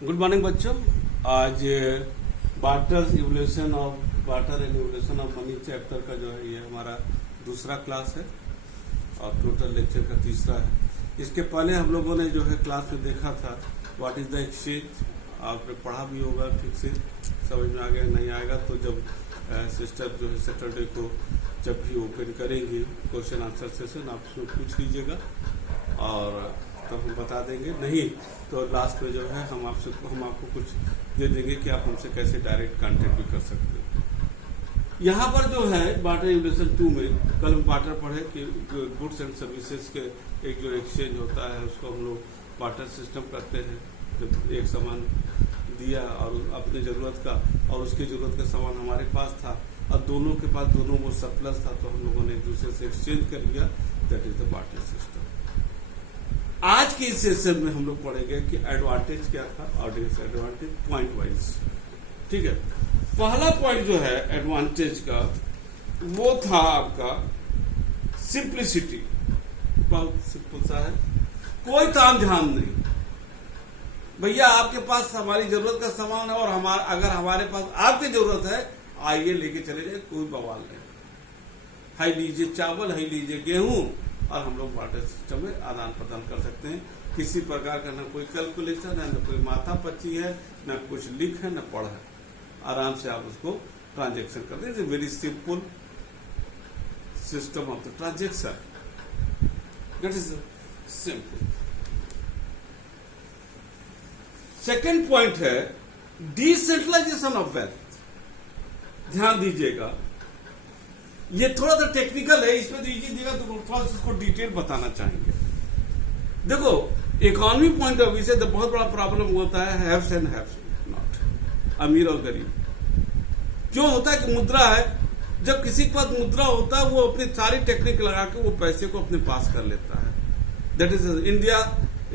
Good morning बच्चों। आज barter evolution of barter and evolution of money chapter का जो है ये हमारा दूसरा क्लास है और टोटल लेक्चर का तीसरा है। इसके पहले हम लोगों ने जो है क्लास में देखा था व्हाट इज द एक्सचेंज। आपने पढ़ा भी होगा, ठीक से समझ में आ गया। नहीं आएगा तो जब सिस्टर जो है सैटरडे को जब भी ओपन करेंगे क्वेश्चन आंसर सेशन आप उसमें पूछ लीजिएगा और तब हम बता देंगे। नहीं तो लास्ट में जो है हम आपको कुछ दे देंगे कि आप हमसे कैसे डायरेक्ट कांटेक्ट भी कर सकते हैं। यहाँ पर जो है बार्टर इवोल्यूशन 2 में कल हम बार्टर पढ़े कि गुड्स एंड सर्विसेज के एक जो एक्सचेंज होता है उसको हम लोग बार्टर सिस्टम करते हैं। जब एक सामान दिया और अपनी ज़रूरत का और उसकी ज़रूरत का सामान हमारे पास था और दोनों के पास दोनों वो सरप्लस था तो हम लोगों ने एक दूसरे से एक्सचेंज कर लिया। That is the barter system. आज के इस सेशन में हम लोग पढ़ेंगे कि एडवांटेज क्या था और डिसएडवांटेज पॉइंट वाइज। ठीक है, पहला पॉइंट जो है एडवांटेज का वो था आपका सिंप्लिसिटी। बहुत सिंपल सा है, कोई ताम झाम नहीं। भैया आपके पास हमारी जरूरत का सामान है और अगर हमारे पास आपकी जरूरत है आइए लेके चले जाए, कोई बवाल नहीं। हाई लीजिए चावल, हाई लीजिए गेहूं और हम लोग बार्टर सिस्टम में आदान प्रदान कर सकते हैं। किसी प्रकार का ना कोई कैलकुलेशन है, ना कोई माथा पच्ची है, ना कुछ लिख है, ना पढ़ है। आराम से आप उसको ट्रांजेक्शन कर दें। Very simple system of the transaction. That is simple. Second point है डिसेंट्रलाइजेशन ऑफ वेल्थ। ध्यान दीजिएगा, ये थोड़ा सा टेक्निकल है, इसमें दीजिए देगा तो थोड़ा सा इसको डिटेल बताना चाहेंगे। देखो इकोनॉमी पॉइंट ऑफ व्यू से तो बहुत बड़ा प्रॉब्लम होता है हैव्स एंड हैव्स नॉट, अमीर और गरीब। क्यों होता है कि मुद्रा है, जब किसी के पास मुद्रा होता है वो अपनी सारी टेक्निक लगा के वो पैसे को अपने पास कर लेता है। दैट इज इंडिया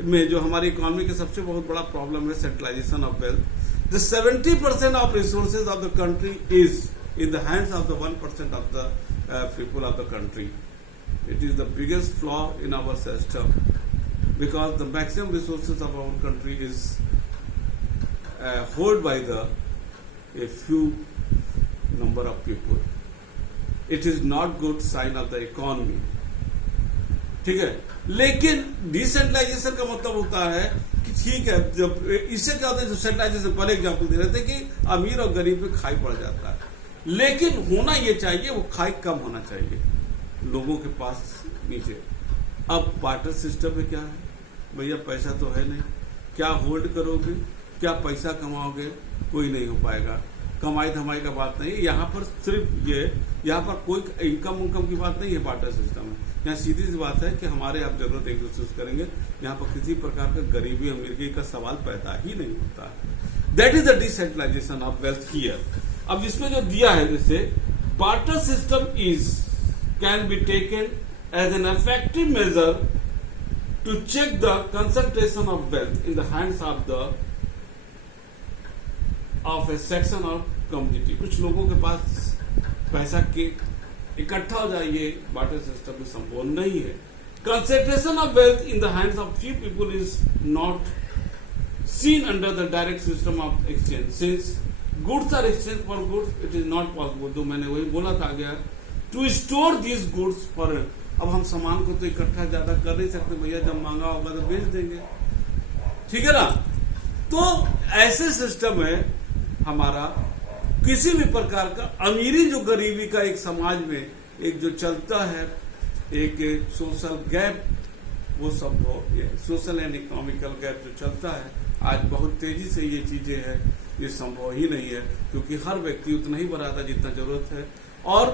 में जो हमारी इकोनॉमी का सबसे बहुत बड़ा प्रॉब्लम है centralisation of wealth. The 70% of resources of the country is in the hands of the 1% of the people of the country. It is the biggest flaw in our system because the maximum resources of our country is held by a few number of people. It is not good sign of the economy. ठीक है, लेकिन decentralisation का मतलब होता है कि ठीक है, जब इससे क्या होता है, सेंट्रलाइजेशन पहले एग्जाम्पल दे रहे थे कि अमीर और गरीब में खाई पड़ जाता है, लेकिन होना ये चाहिए वो खाई कम होना चाहिए लोगों के पास नीचे। अब बार्टर सिस्टम में क्या है, भैया पैसा तो है नहीं, क्या होल्ड करोगे, क्या पैसा कमाओगे, कोई नहीं हो पाएगा। कमाई धमाई का बात नहीं है यहाँ पर, सिर्फ ये यहाँ पर कोई इनकम की बात नहीं है। बार्टर सिस्टम है, यहाँ सीधी सी बात है कि हमारे आप जरूरत एक दूसरे से करेंगे। यहाँ पर किसी प्रकार का गरीबी अमीरी का सवाल पैदा ही नहीं होता है। That is the decentralisation of wealth here. अब इसमें जो दिया है जैसे barter system is can be taken as an effective measure to check the concentration of wealth in the hands of a section of community. कुछ लोगों के पास पैसा के इकट्ठा हो जाए, ये बार्टर सिस्टम में संभव नहीं है। Concentration of wealth in the hands of few people is not seen under the direct system of exchange. Since goods are exchanged for goods, it is not possible, तो मैंने वही बोला था गया, to store these goods for। अब हम सामान को तो इकट्ठा ज्यादा कर नहीं सकते भैया, जब मांगा होगा तो बेच देंगे, ठीक है ना। तो ऐसे सिस्टम में हमारा किसी भी प्रकार का अमीरी जो गरीबी का एक समाज में एक जो चलता है एक सोशल गैप, वो संभव, सोशल एंड इकोनॉमिकल गैप जो चलता है आज बहुत तेजी से ये चीजें हैं, ये संभव ही नहीं है क्योंकि हर व्यक्ति उतना ही बनाता जितना जरूरत है और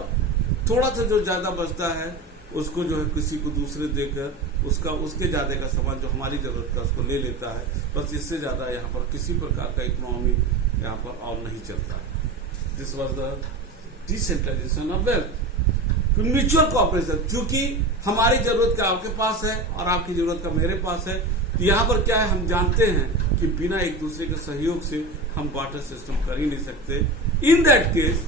थोड़ा सा जो ज्यादा बचता है उसको जो है किसी को दूसरे देकर उसके ज्यादा का सामान जो हमारी जरूरत का उसको ले लेता है। बस इससे ज्यादा यहाँ पर किसी प्रकार का इकोनॉमी यहाँ पर और नहीं चलता है। This was the decentralisation of wealth. Mutual cooperation, क्योंकि हमारी जरूरत का आपके पास है और आपकी जरूरत का मेरे पास है, यहाँ पर क्या है, हम जानते हैं कि बिना एक दूसरे के सहयोग से हम बार्टर सिस्टम कर ही नहीं सकते। इन दैट केस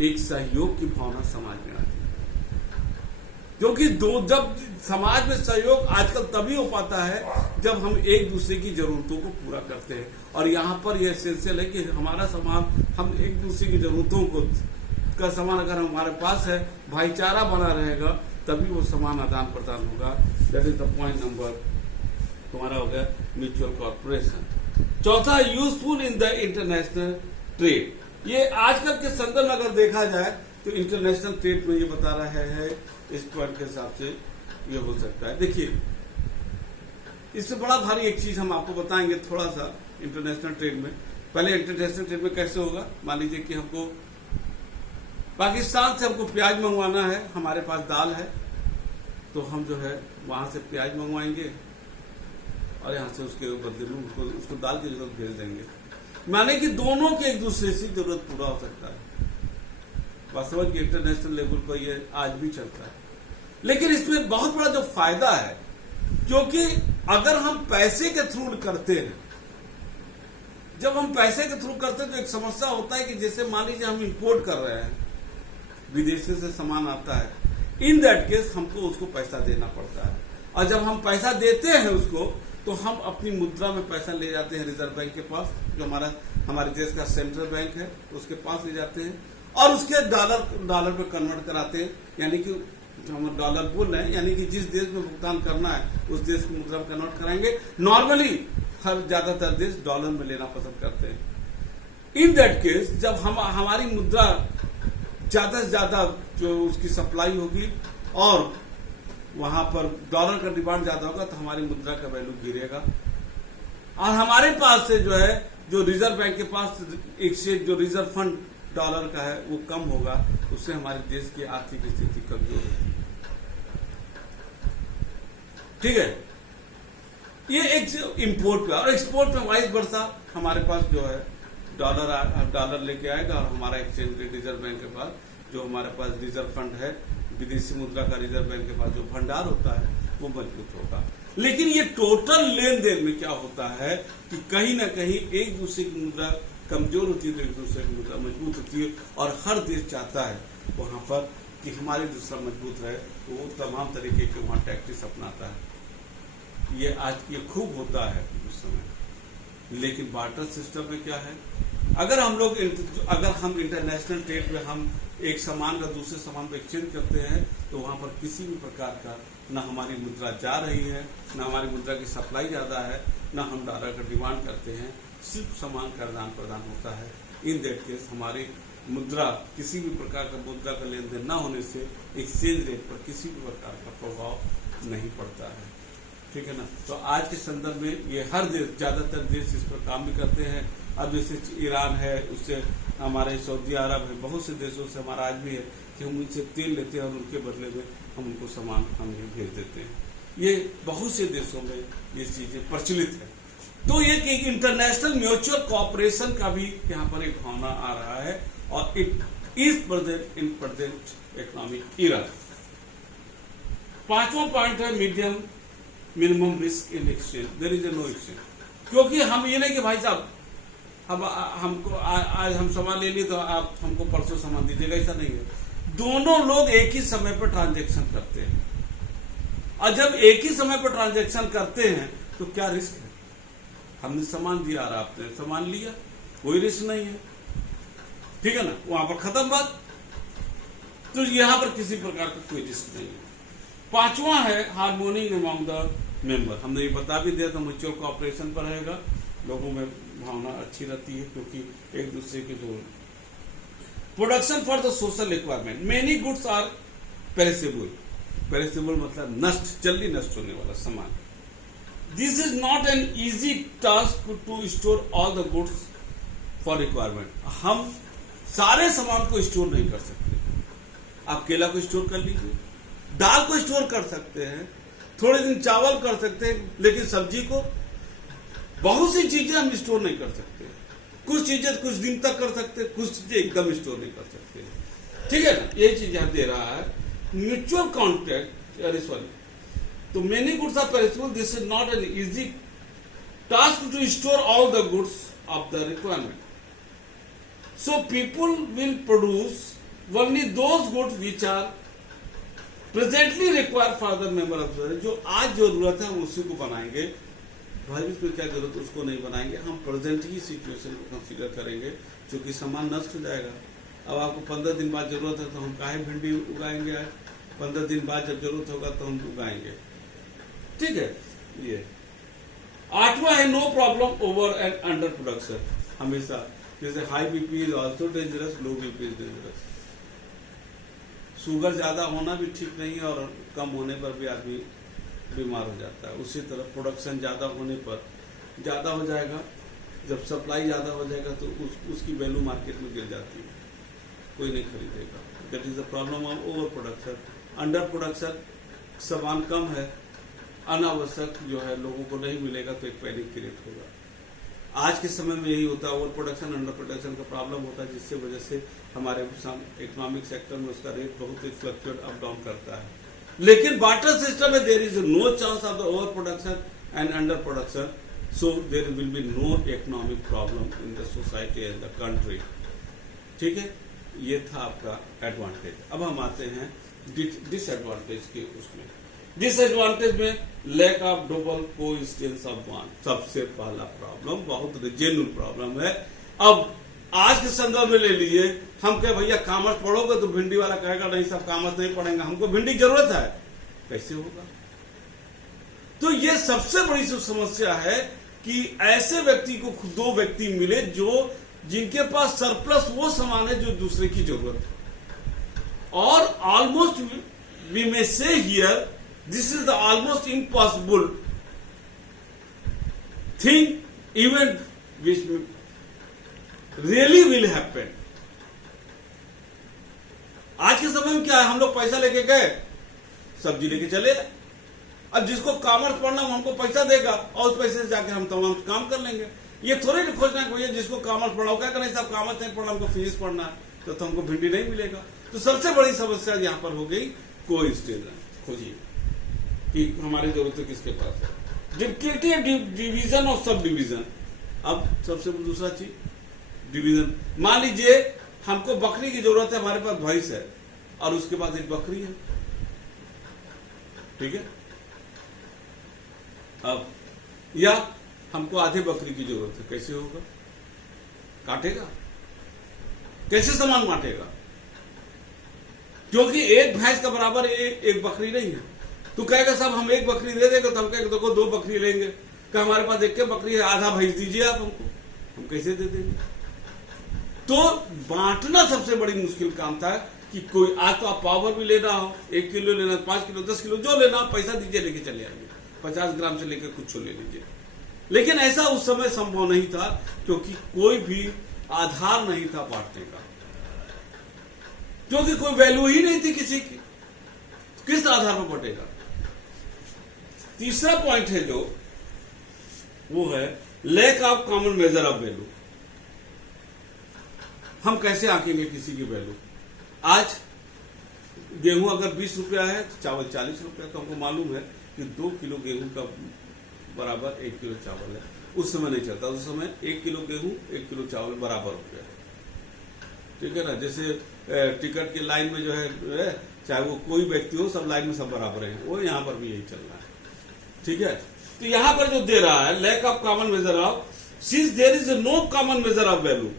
एक सहयोग की भावना समाज में आती है। क्योंकि जब समाज में सहयोग आजकल तभी हो पाता है जब हम एक दूसरे की जरूरतों को पूरा करते हैं। और यहाँ पर यह एसेंशियल है कि हमारा सामान, हम एक दूसरे की जरूरतों को का सामान अगर हमारे पास है, भाईचारा बना रहेगा, तभी वो सामान आदान प्रदान होगा। That is the point number तुम्हारा हो गया म्यूचुअल कॉर्पोरेशन। चौथा, useful in the international trade. ये आजकल के संदर्भ में अगर देखा जाए तो इंटरनेशनल ट्रेड में ये बता रहा है, इस पॉइंट के हिसाब से ये हो सकता है। देखिए, इससे बड़ा भारी एक चीज हम आपको बताएंगे थोड़ा सा इंटरनेशनल ट्रेड में। पहले इंटरनेशनल ट्रेड में कैसे होगा, मान लीजिए कि हमको पाकिस्तान से हमको प्याज मंगवाना है, हमारे पास दाल है, तो हम जो है वहां से प्याज मंगवाएंगे और यहाँ से उसके बदले में उसको दाल की जरूरत भेज देंगे। माने कि दोनों के एक दूसरे से जरूरत पूरा हो सकता है। वास्तव में इंटरनेशनल लेवल पर ये आज भी चलता है। लेकिन इसमें बहुत बड़ा जो फायदा है, क्योंकि अगर हम पैसे के थ्रू करते हैं, जब हम पैसे के थ्रू करते हैं तो एक समस्या होता है कि जैसे मान लीजिए हम इंपोर्ट कर रहे हैं, विदेशी से सामान आता है, इन दैट केस हमको उसको पैसा देना पड़ता है। और जब हम पैसा देते हैं उसको, तो हम अपनी मुद्रा में पैसा ले जाते हैं रिजर्व बैंक के पास, जो हमारे देश का सेंट्रल बैंक है, उसके पास ले जाते हैं और उसके डॉलर पे कन्वर्ट कराते हैं। यानी कि जो हम डॉलर बोल रहे हैं, यानी कि जिस देश में भुगतान करना है उस देश की मुद्रा में कन्वर्ट कराएंगे। नॉर्मली ज्यादातर देश डॉलर में लेना पसंद करते हैं। इन दैट केस जब हमारी मुद्रा ज्यादा से ज्यादा जो उसकी सप्लाई होगी और वहां पर डॉलर का डिमांड ज्यादा होगा, तो हमारी मुद्रा का वैल्यू गिरेगा और हमारे पास से जो है, जो रिजर्व बैंक के पास एक्सचेंज जो रिजर्व फंड डॉलर का है वो कम होगा। उससे हमारे देश की आर्थिक स्थिति कमजोर होगी। ठीक है, ये एक इंपोर्ट पे। और एक्सपोर्ट में वाइस वर्सा, हमारे पास जो है डॉलर लेके आएगा और हमारा एक्सचेंज रेट रिजर्व बैंक के पास, जो हमारे पास रिजर्व फंड है, विदेशी मुद्रा का रिजर्व बैंक के पास जो भंडार होता है, वो मजबूत होगा। लेकिन ये टोटल लेन देन में क्या होता है कि कहीं ना कहीं एक दूसरे की मुद्रा कमजोर होती है तो एक दूसरे की मुद्रा मजबूत होती है। और हर देश चाहता है वहां पर कि हमारी दूसरा मजबूत रहे, तो वो तमाम तरीके के वहां टैक्टिक्स अपनाता है। ये आज ये खूब होता है उस समय। लेकिन बार्टर सिस्टम में क्या है, अगर हम इंटरनेशनल ट्रेड में हम एक सामान का दूसरे सामान को एक्सचेंज करते हैं, तो वहां पर किसी भी प्रकार का न हमारी मुद्रा जा रही है, न हमारी मुद्रा की सप्लाई ज्यादा है, न हम डॉलर का डिमांड करते हैं, सिर्फ सामान का आदान प्रदान होता है। इन दैट केस हमारी मुद्रा, किसी भी प्रकार का मुद्रा का लेन देन न होने से एक्सचेंज रेट पर किसी भी प्रकार का प्रभाव नहीं पड़ता है। ठीक है ना। तो आज के संदर्भ में ये हर देश, ज्यादातर देश इस पर काम भी करते हैं। अब जैसे ईरान है, उससे हमारे सऊदी अरब है, बहुत से देशों से हमारा आज भी है कि हम उनसे तेल लेते हैं और उनके बदले में हम उनको सामान हम भेज देते हैं। ये बहुत से देशों में ये चीजें प्रचलित है। तो ये कि इंटरनेशनल म्यूचुअल कॉपरेशन का भी यहाँ पर एक भावना आ रहा है और it is present in present economic era. पांचवा पॉइंट है medium minimum risk in exchange, there is no exchange. क्योंकि हम ये नहीं कि भाई साहब हमको आज हम सामान ले लिए तो आप हमको परसों सामान दीजिएगा, ऐसा नहीं है। दोनों लोग एक ही समय पर ट्रांजैक्शन करते हैं और जब एक ही समय पर ट्रांजैक्शन करते हैं तो क्या रिस्क है? हमने सामान दिया और आपने सामान लिया, कोई रिस्क नहीं है। ठीक है ना, वहां पर खत्म बात। तो यहां पर किसी प्रकार का कोई रिस्क नहीं है। पांचवा है हार्मोनी अमंग द मेंबर। हमने ये बता भी दिया, तो म्यूचुअल कॉपरेशन पर रहेगा, लोगों में भावना अच्छी रहती है क्योंकि एक दूसरे के जो production for the social requirement. Many goods are perishable. Perishable मतलब नष्ट, जल्दी नष्ट होने वाला सामान। This is not an easy task to store all the goods for requirement. हम सारे सामान को स्टोर नहीं कर सकते। आप केला को स्टोर कर लीजिए, दाल को स्टोर कर सकते हैं, थोड़े दिन चावल कर सकते हैं, लेकिन सब्जी को, बहुत सी चीजें हम स्टोर नहीं कर सकते। कुछ चीजें कुछ दिन तक कर सकते, कुछ चीजें एकदम स्टोर नहीं कर सकते। ठीक है ना, यही चीज यहां दे रहा है। म्यूचुअल कॉन्ट्रैक्ट, सॉरी, तो many goods are perishable, this is not an easy task to store all the goods of the requirement. So people will produce only those goods which are presently require for the member of society, जो आज जरूरत है हम उसी को बनाएंगे, भविष्य में क्या जरूरत उसको नहीं बनाएंगे, हम प्रेजेंट ही सिचुएशन को कंसीडर करेंगे, क्योंकि सामान नष्ट हो जाएगा। अब आपको 15 दिन बाद जरूरत है तो हम काहे भिंडी उगाएंगे आज, 15 दिन बाद जब जरूरत होगा तो हम उगाएंगे। ठीक है। ये 8वां है no problem over and under production. हमेशा जैसे high BP is also dangerous, low BP is dangerous. Sugar ज्यादा होना भी ठीक नहीं है और कम होने पर भी आदमी बीमार हो जाता है। उसी तरह प्रोडक्शन ज्यादा होने पर ज्यादा हो जाएगा, जब सप्लाई ज्यादा हो जाएगा तो उसकी वैल्यू मार्केट में गिर जाती है, कोई नहीं खरीदेगा। That is the problem of over production. Under production, सामान कम है, अनावश्यक जो है लोगों को नहीं मिलेगा तो एक पैनिक क्रिएट होगा। आज के समय में यही होता है, ओवर प्रोडक्शन अंडर प्रोडक्शन का प्रॉब्लम होता है, जिससे वजह से हमारे इकोनॉमिक सेक्टर में उसका रेट बहुत ही फ्लक्चुएट अप डाउन करता है। लेकिन बार्टर सिस्टम में there is no chance of the over production and under production, so there will be no economic problem in the society and the country. ठीक है, ये था आपका एडवांटेज। अब हम आते हैं डिसएडवांटेज के उसमें। डिसएडवांटेज में lack of double coincidence of want, सबसे पहला प्रॉब्लम, बहुत जेन्युइन प्रॉब्लम है। अब आज के संदर्भ में ले लीजिए, हम क्या भैया कॉमर्स पढ़ोगे तो भिंडी वाला कहेगा नहीं सब कॉमर्स नहीं पढ़ेंगे, हमको भिंडी की जरूरत है, कैसे होगा? तो ये सबसे बड़ी समस्या है कि ऐसे व्यक्ति को दो व्यक्ति मिले जो जिनके पास सरप्लस वो सामान है जो दूसरे की जरूरत है। और ऑलमोस्ट वी मे से here this is the almost impossible thing even which really will happen. आज के समय में क्या है, हम लोग पैसा लेके गए, सब्जी लेके चले, अब जिसको कॉमर्स पढ़ना वो हमको पैसा देगा और उस पैसे से जाकर हम तमाम काम कर लेंगे। ये थोड़े नहीं खोजना है भैया जिसको कॉमर्स पढ़ा, क्या नहीं साहब कॉमर्स नहीं पढ़ना, हमको फिजिक्स पढ़ना है तो हमको भिंडी नहीं मिलेगा। तो सबसे बड़ी समस्या यहाँ पर हो गई कोइंसिडेंस। खोजिए कि हमारी जरूरत किसके पास है। डिवीजन और सब डिवीजन। अब सबसे दूसरा चीज डिवीजन। मान लीजिए हमको बकरी की जरूरत है, हमारे पास भैंस है और उसके पास एक बकरी है, ठीक है। अब या हमको आधे बकरी की जरूरत है, कैसे होगा? काटेगा कैसे, सामान बांटेगा? क्योंकि एक भैंस का बराबर एक बकरी नहीं है। तू कहेगा साहब हम एक बकरी दे देंगे, तो हम कहेंगे देखो 2 बकरी लेंगे, क्या हमारे पास एक बकरी है, आधा भैंस दीजिए आप हमको, हम कैसे दे देंगे? तो बांटना सबसे बड़ी मुश्किल काम था कि कोई आज तो आप पावर भी लेना हो, 1 किलो लेना, 5 किलो, 10 किलो, जो लेना पैसा दीजिए लेके चले आइए, 50 ग्राम से लेकर कुछ ले लीजिए। लेकिन ऐसा उस समय संभव नहीं था क्योंकि कोई भी आधार नहीं था बांटने का, क्योंकि कोई वैल्यू ही नहीं थी किसी की, किस आधार पर बटेगा? तीसरा पॉइंट है जो वो है lack of common measure of value. हम कैसे आंकेंगे किसी की वैल्यू? आज गेहूं अगर 20 रुपया है तो चावल 40 रुपया, तो हमको मालूम है कि 2 किलो गेहूं का बराबर 1 किलो चावल है। उस समय नहीं चलता, उस समय 1 किलो गेहूं 1 किलो चावल बराबर हो गया, ठीक है ना। जैसे टिकट के लाइन में जो है चाहे वो कोई व्यक्ति हो, सब लाइन में सब बराबर है, वो यहां पर भी यही चल रहा है, ठीक है। तो यहां पर जो दे रहा है lack of common measure of, since there is no common measure of value,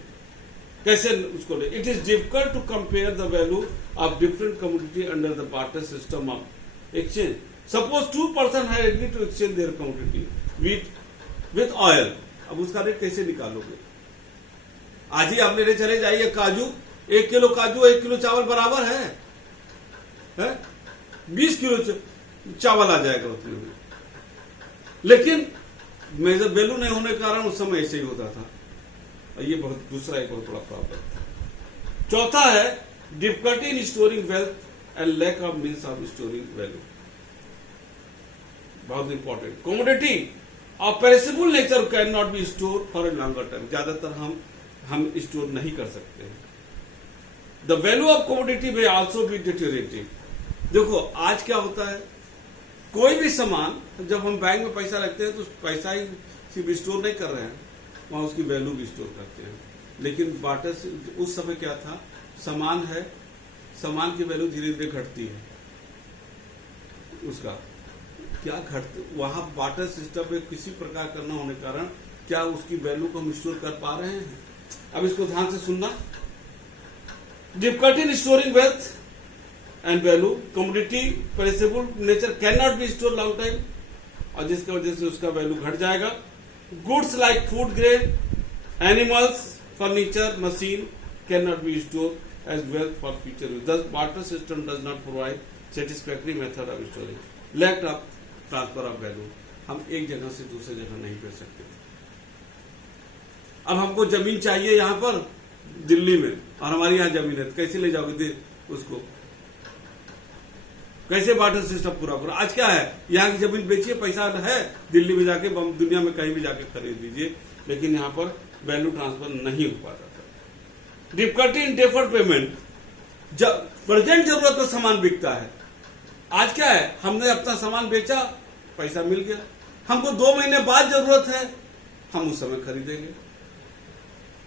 कैसे उसको ले? It is difficult to compare the value of different commodity under the barter system of exchange. Suppose 2 person है agree to exchange their commodity with oil, अब उसका rate कैसे निकालोगे? आज ही आप लेने चले जाइए काजू, 1 किलो काजू 1 किलो चावल बराबर है? 20 किलो चावल आ जाएगा उसमें। लेकिन मेजर वैल्यू नहीं होने के कारण उस समय ऐसे ही होता था। ये दूसरा एक बहुत बड़ा प्रॉब्लम था। चौथा है difficulty in storing wealth and lack of means of storing value, बहुत important. Commodity of perishable nature can not be store for a longer time, ज्यादातर हम स्टोर नहीं कर सकते हैं। द वैल्यू ऑफ कमोडिटी में आल्सो बी डिटेरियोरेटिंग। देखो आज क्या होता है, कोई भी सामान जब हम बैंक में पैसा रखते हैं तो पैसा ही सिर्फ स्टोर नहीं कर रहे हैं, वहां उसकी वैल्यू भी स्टोर करते हैं। लेकिन बार्टर उस समय क्या था, सामान है, सामान की वैल्यू धीरे धीरे घटती है, उसका क्या घटते, वहां वाटर सिस्टम में किसी प्रकार का न होने के कारण क्या उसकी वैल्यू को हम स्टोर कर पा रहे हैं? अब इसको ध्यान से सुनना। Difficulty in storing wealth and value, commodity perishable nature can not be store long time, और जिसकी वजह से उसका वैल्यू घट जाएगा। Goods like food grain, animals, furniture, machine can not be store as wealth for future use. This barter system does not provide satisfactory method of storing, lack of transfer of value. हम एक जगह से दूसरे जगह नहीं भेज सकते। अब हमको जमीन चाहिए यहाँ पर दिल्ली में, और हमारी यहाँ जमीन है, तो कैसे ले जाओगे उसको? कैसे वाटर सिस्टम पूरा? आज क्या है, यहाँ की जमीन बेचिए, पैसा है, दिल्ली में जाके, दुनिया में कहीं भी जाके खरीद लीजिए, लेकिन यहाँ पर वैल्यू ट्रांसफर नहीं हो पाता था। डिफिकल्टी इन डेफर्ड पेमेंट, जब प्रेजेंट जरूरत पर सामान बिकता है। आज क्या है, हमने अपना सामान बेचा, पैसा मिल गया, हमको 2 महीने बाद जरूरत है, हम उस समय खरीदेंगे।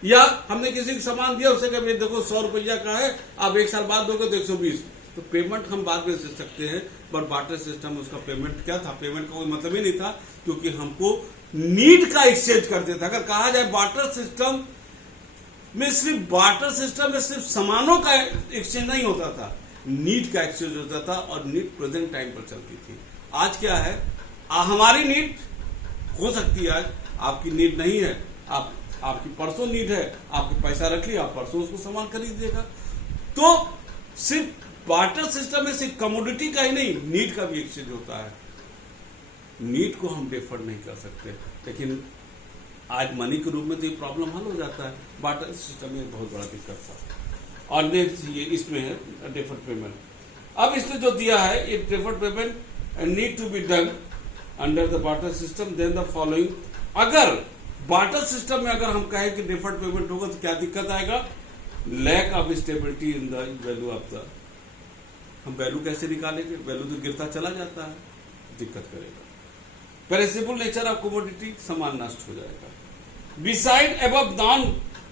या हमने किसी को सामान दिया, उसे कहे देखो 100 रुपया का है, आप 1 साल बाद दोगे तो 120, तो पेमेंट हम बाद में दे सकते हैं। बट वाटर सिस्टम उसका पेमेंट क्या था? पेमेंट का कोई मतलब ही नहीं था, क्योंकि हमको नीड का एक्सचेंज करते थे। अगर कहा जाए वाटर सिस्टम में सिर्फ सामानों का एक्सचेंज नहीं होता था, नीड का एक्सचेंज होता था, और नीड प्रेजेंट टाइम पर चलती थी। आज क्या है, हमारी नीड हो सकती है, आज आपकी नीड नहीं है, आपकी परसों नीड है, आपके पैसा रख लिया, आप परसों उसको सामान खरीदिएगा। तो सिर्फ वाटर सिस्टम में सिर्फ कमोडिटी का ही नहीं, नीड का भी एक्सचेंज होता है। नीड को हम डिफर नहीं कर सकते, लेकिन आज मनी के रूप में तो ये प्रॉब्लम हल हो जाता है। वाटर सिस्टम में बहुत बड़ा दिक्कत था। और नेक्स्ट ये इसमें है डिफर्ड पेमेंट। अब इसमें जो दिया है, ये deferred payment need to be done under the barter system, then the following. अगर वाटर सिस्टम में अगर हम कहें कि डिफर्ड पेमेंट होगा तो क्या दिक्कत आएगा? Lack of stability in the value of the, हम वैल्यू कैसे निकालेंगे? वैल्यू तो गिरता चला जाता है, दिक्कत करेगा। पेरिसेबल नेचर ऑफ कमोडिटी, सामान नष्ट हो जाएगा। Beside above non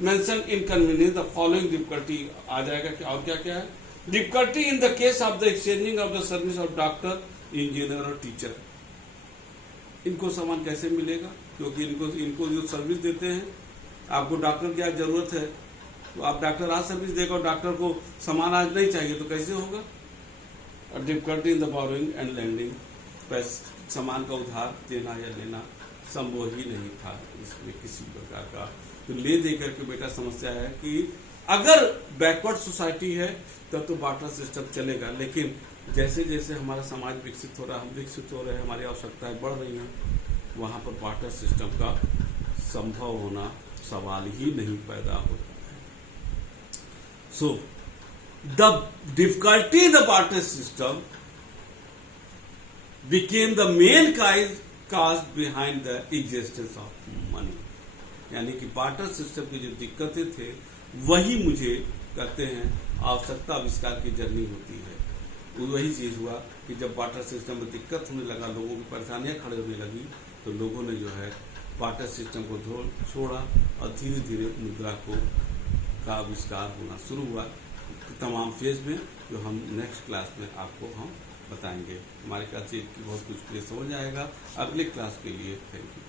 mention inconvenience, the following difficulty आ जाएगा। क्या और क्या क्या है? Difficulty in the case of the exchanging of the service of doctor, engineer और टीचर। इनको सामान कैसे मिलेगा? क्योंकि इनको जो सर्विस देते हैं, आपको डॉक्टर की आज जरूरत है, तो आप डॉक्टर आज सर्विस देगा और डॉक्टर को सामान आज नहीं चाहिए, तो कैसे होगा? और difficulty in the borrowing and lending, सामान का उधार देना या लेना संभव ही नहीं था इसमें किसी प्रकार का। तो ले दे करके बेटा समस्या है कि अगर बैकवर्ड सोसाइटी है तब तो वाटर सिस्टम चलेगा, लेकिन जैसे जैसे हमारा समाज विकसित हो रहा है, हम विकसित हो रहे हैं, हमारी आवश्यकताएं बढ़ रही हैं, वहां पर वाटर सिस्टम का संभव होना सवाल ही नहीं पैदा होता है। So the difficulty in the barter system became the main cause behind the existence of money। यानी कि वाटर सिस्टम की जो दिक्कतें थे वही मुझे कहते हैं आवश्यकता आविष्कार की जर्नी होती है। वही चीज हुआ कि जब वाटर सिस्टम में दिक्कत होने लगा, लोगों की परेशानियां खड़े होने लगी, तो लोगों ने जो है वाटर सिस्टम को छोड़ा और धीरे धीरे मुद्रा का आविष्कार होना शुरू हुआ तमाम फेज में, जो हम नेक्स्ट क्लास में आपको हम बताएंगे। हमारे ख्याल से बहुत कुछ समझ आएगा। अगले क्लास के लिए थैंक यू।